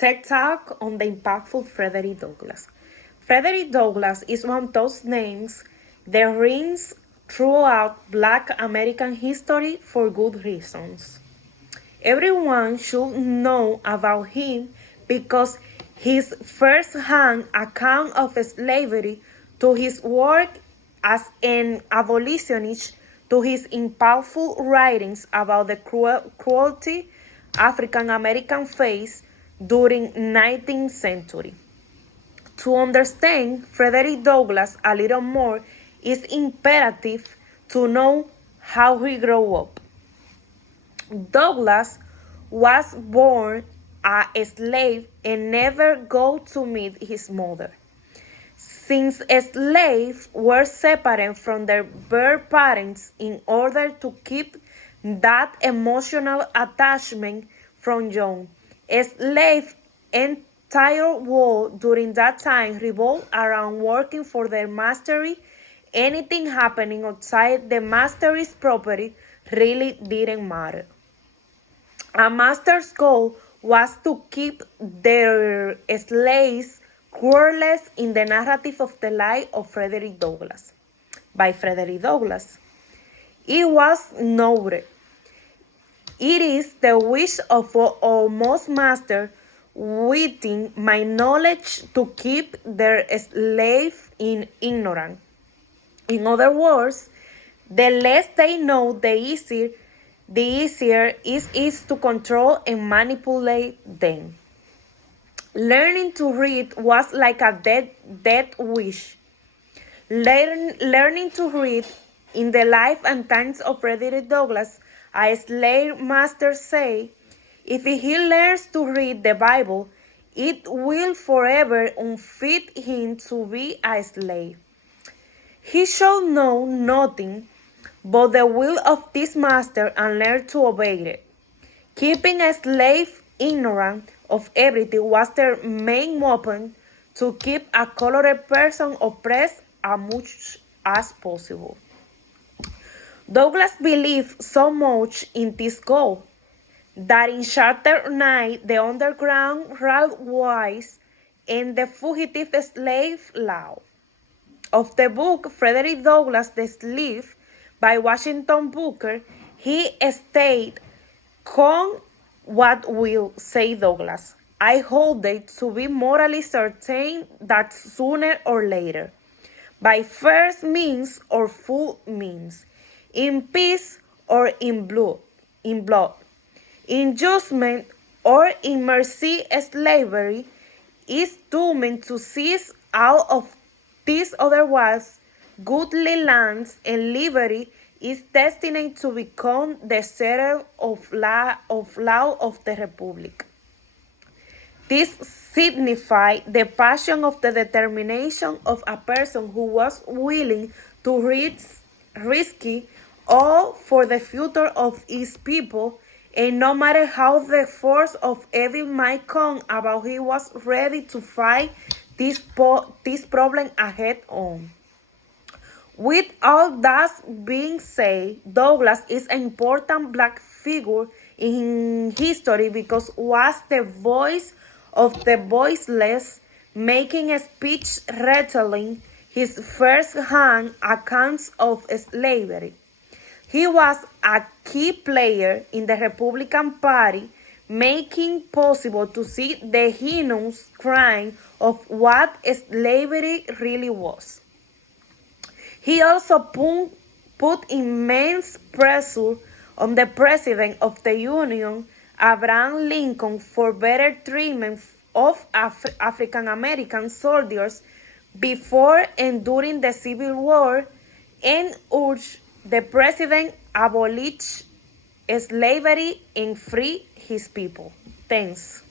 TED Talk on the impactful Frederick Douglass. Frederick Douglass is one of those names that rings throughout Black American history for good reasons. Everyone should know about him because his first-hand account of slavery, to his work as an abolitionist, to his impactful writings about the cruelty African Americans faced during 19th century. To understand Frederick Douglass a little more, it's imperative to know how he grew up. Douglass was born a slave and never got to meet his mother. Since slaves were separated from their birth parents in order to keep that emotional attachment from young, slaves' entire world during that time revolved around working for their mastery. Anything happening outside the master's property really didn't matter. A master's goal was to keep their slaves querulous in the narrative of the life of Frederick Douglass, by Frederick Douglass. It was noted. It is the wish of our most master within my knowledge to keep their slave in ignorance. In other words, the less they know, the easier it is to control and manipulate them. Learning to read was like a dead wish. Learning to read in the life and times of Frederick Douglass, a slave master say, if he learns to read the Bible, it will forever unfit him to be a slave. He shall know nothing but the will of this master and learn to obey it. Keeping a slave ignorant of everything was their main weapon to keep a colored person oppressed as much as possible. Douglass believed so much in this goal that in Chapter 9, the Underground Railways and the Fugitive Slave Law of the book Frederick Douglass, The Slave, by Washington Booker, he stated, "Come what will," say Douglass, "I hold it to be morally certain that sooner or later, by first means or full means, in peace or in blood, in judgment or in mercy, slavery is doomed to cease out of these otherwise goodly lands, and liberty is destined to become the center of law of the Republic." This signified the passion of the determination of a person who was willing to risk all for the future of his people, and no matter how the force of evil might come about, he was ready to fight this problem ahead on. With all that being said, Douglass is an important Black figure in history because was the voice of the voiceless, making a speech retelling his first-hand accounts of slavery. He was a key player in the Republican Party, making possible to see the heinous crime of what slavery really was. He also put immense pressure on the President of the Union, Abraham Lincoln, for better treatment of African American soldiers before and during the Civil War, and urged the President abolish slavery and free his people. Thanks.